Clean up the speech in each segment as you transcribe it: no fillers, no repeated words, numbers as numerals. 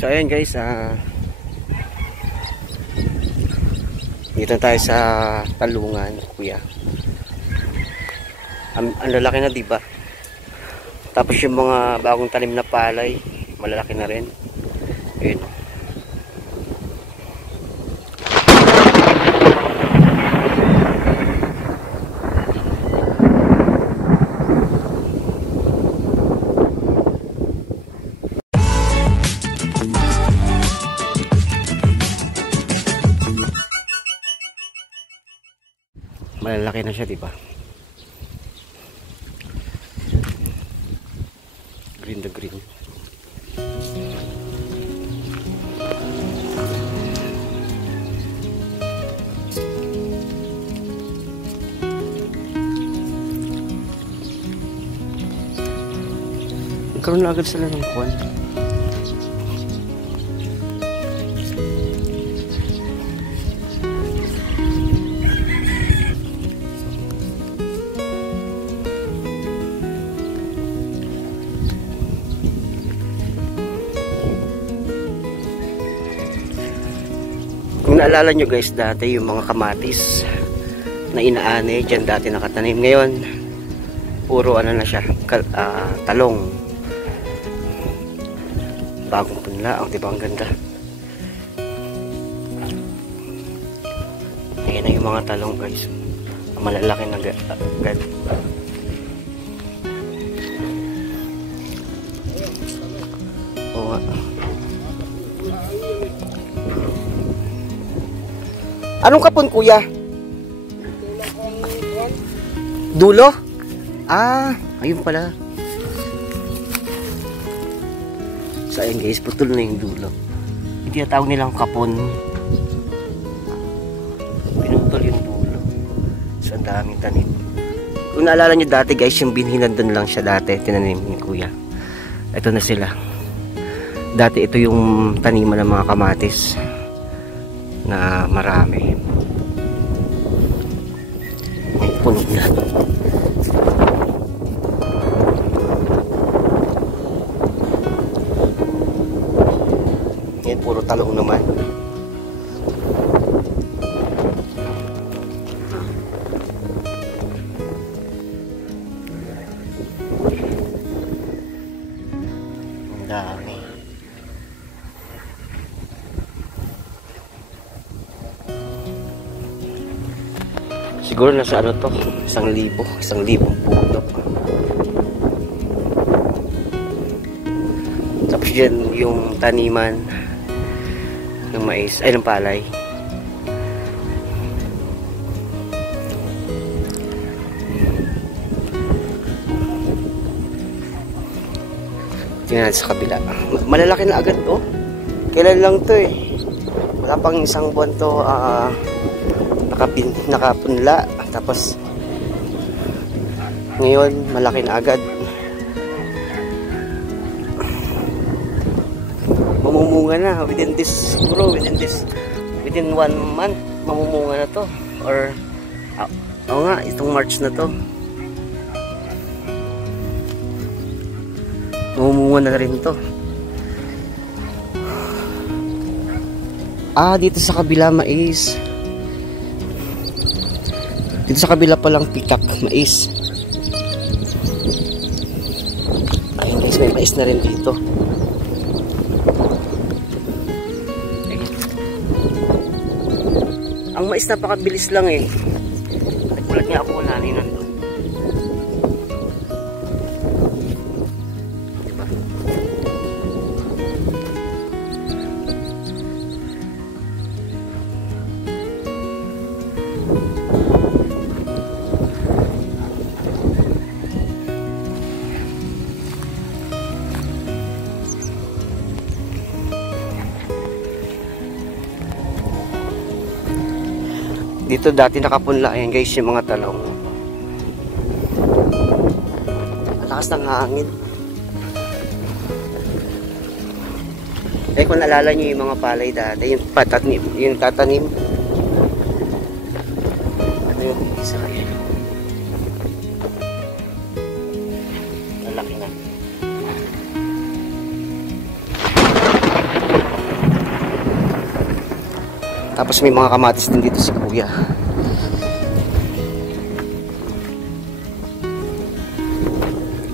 So ayan guys, dito tayo sa talungan, kuya. Ang lalaki na, diba? Tapos yung mga bagong tanim na palay, malalaki na rin. Ayun. Malalaki na siya, diba? Green the green. Nagkaroon na agad sila ng kwan. Kung naalala nyo guys, dati yung mga kamatis na inaani, dyan dati nakatanim. Ngayon, puro ano na siya, talong. Bagong punla, diba ang ganda? Ayan na yung mga talong guys. Malalaki na agad. Oo nga. Anong kapon, kuya? Dulo? Ah, ayun pala. So ayun guys, putol na yung dulo. Hindi tinatawag nilang kapon. Pinutol yung dulo. So ang daming tanim. Kung naalala nyo dati guys, yung binhinan doon lang siya dati, tinanim ni kuya. Ito na sila. Dati ito yung taniman ng mga kamatis na marami. May puno na. Yan, puro talong naman. Ang dami. Siguro nasa ano to, 1,000 puno. Tapos dyan yung taniman ng mais, ay ng palay. Tingnan natin sa kabila. Malalaki na agad to. Kailan lang to eh. Wala pang isang buwan to nakapunla. Tapos ngayon malaki na agad. Mamumunga na within 1 month mamumunga na to, or oo nga, itong March na to mamumunga na rin to. Dito sa kabila mais. Dito sa kabila palang pikak mais. Ayun guys, may mais na rin dito. Ayun. Ang mais napakabilis lang eh. Nagulat nga ako kung nani nandun. Diba? Dito dati nakapunla, ayan guys, yung mga talong. Ang lakas ng hangin. Eh kung naalala nyo yung mga palay dati, yung tatanim. Ano yung isa kayo? Lalaki na. Tapos may mga kamatis din dito si kuya.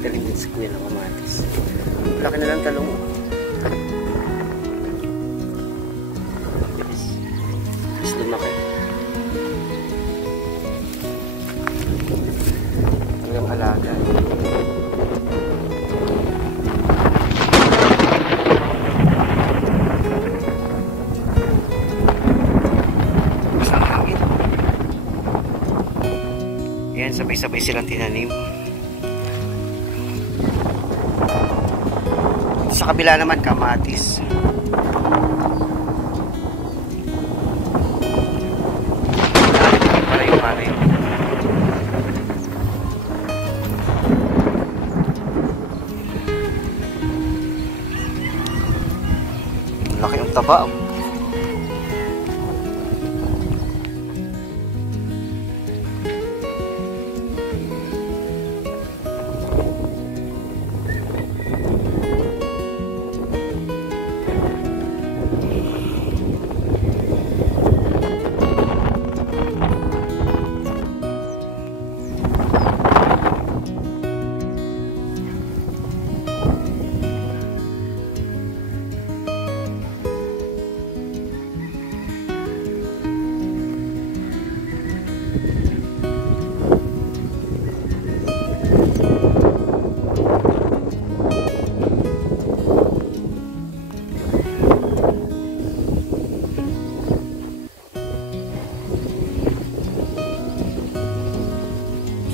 Galing din si kuya ng kamatis. Laki na lang talong. Mas lumaki. Hanggang alaga. Yan, sabay-sabay silang tinanim. Sa kabila naman, kamatis. Para yung pare. Laki yung taba.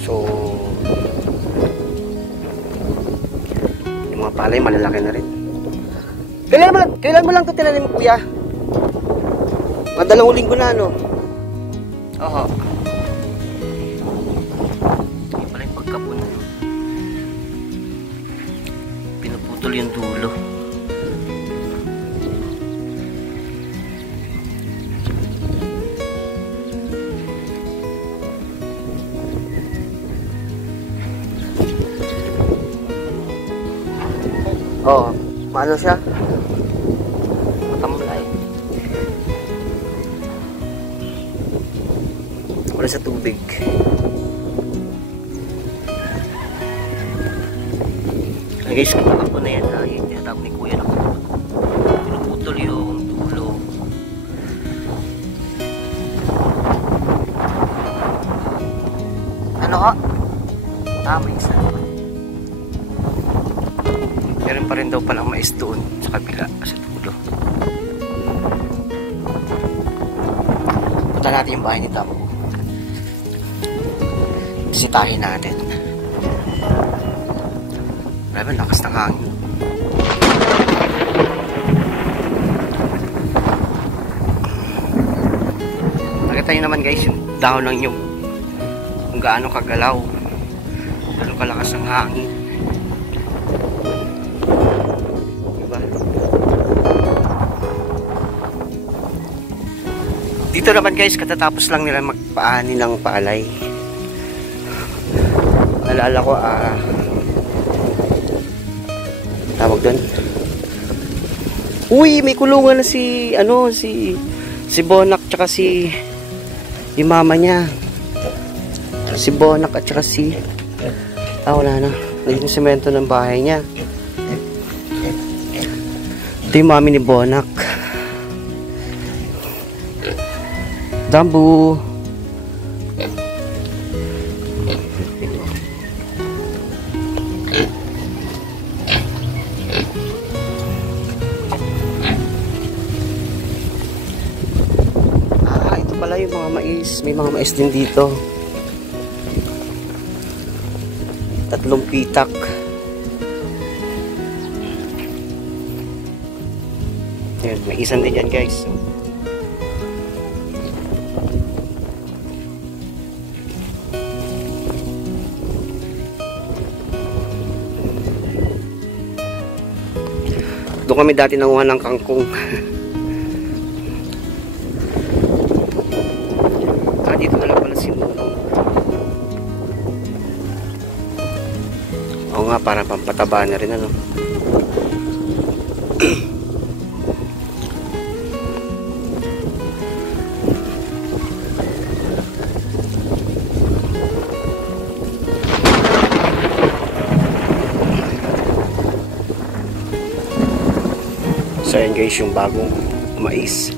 So, yung mga palay malalaki na rin. Kailan mo lang ito tinanim, kuya? Mga 2 linggo na, no? Oo. Hindi pala yung pagkapon na yun. Pinuputol yung dulo. Oo, maano siya? Matamlay. Wala sa tubig. Guys, kung ako na yan, yung tinatawag ni kuya na pinuputol yung dulo. Ano ka? May isa. Meron pa rin daw palang mais doon sa kabila, sa dulo. Punta natin yung bahay ni Tamo. Bisitahin natin. Grabe, lakas ng hangin. Nakita nyo naman guys, yung dahon ng nyug. Kung gaano kagalaw. Gaano kalakas ang hangin. Dito naman guys, katatapos lang nila magpaani ng palay. Naalala ko, tawag doon. Uy, may kulungan na si Bonak tsaka yung mama niya. Si Bonak at tsaka wala na. Naging semento ng bahay niya. Ito yung mami ni Bonak. Dambu. Ito pala yung mga mais. May mga mais din dito. 3 pitak. Ayan, may isan din yan guys. Doon kami dati nanguha ng kangkong. Dito na lang pala si Nunong. Oo nga, parang pampataba na rin ano. So ayan guys, yung bagong mais.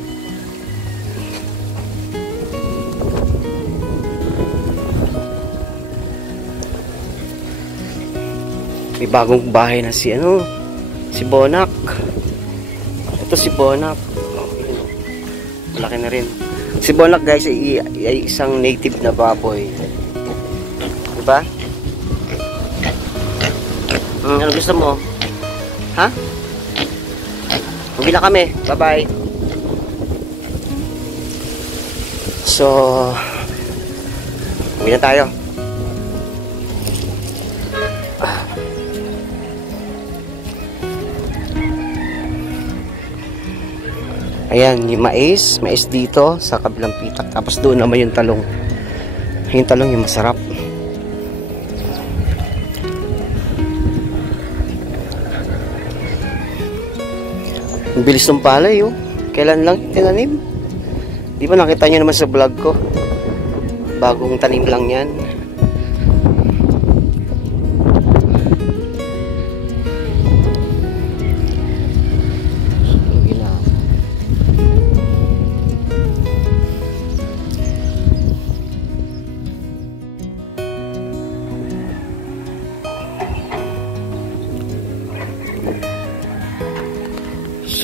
May bagong bahay na si Bonak. Ito si Bonak. Malaki na rin. Si Bonak guys ay isang native na baboy. Diba? Ano gusto mo? Ha? Uwi na kami. Bye-bye. So, uwi na tayo. Ayan, yung mais dito sa kabilang pitak. Tapos doon naman yung talong. Yung talong yung masarap. Ang bilis ng palay, oh. Kailan lang tinanim? Di ba nakita nyo naman sa vlog ko? Bagong tanim lang yan.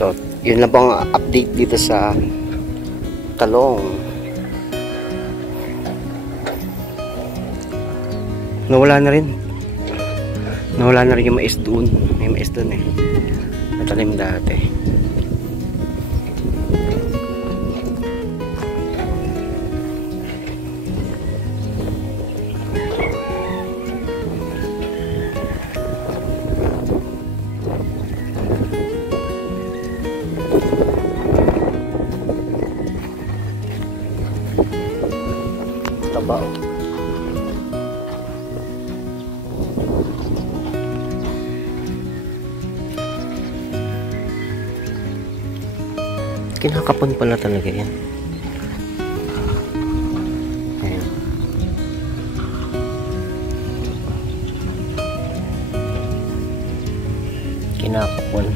So, yun lang bang update dito sa talong. Nawala na rin yung mais doon. May mais doon eh. Natanim dati. Taba. Kinakapon pala talaga yan. Ayan. Kinakapon.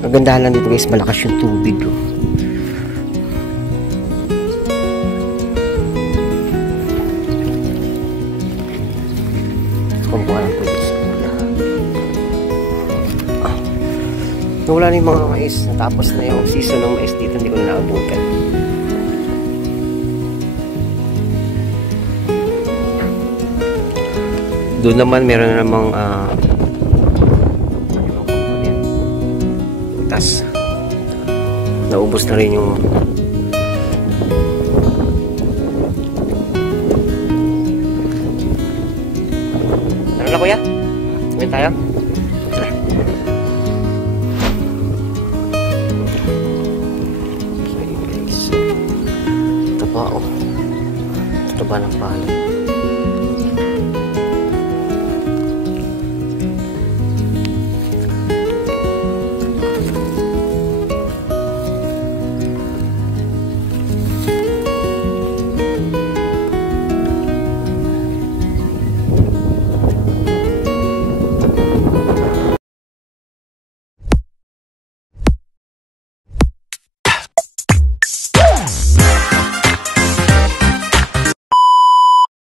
Ang gandahan lang dito guys, malakas yung tubig. Oh. Kumpuha ng tubig sa mula. Nawala na yung mga mais. Natapos na yung season ng mais dito. Hindi ko na naabutan. Doon naman meron na namang naubos na rin yung ano na kuya? Gawin tayo? Okay guys, ito pa oh, ito ba ng pala?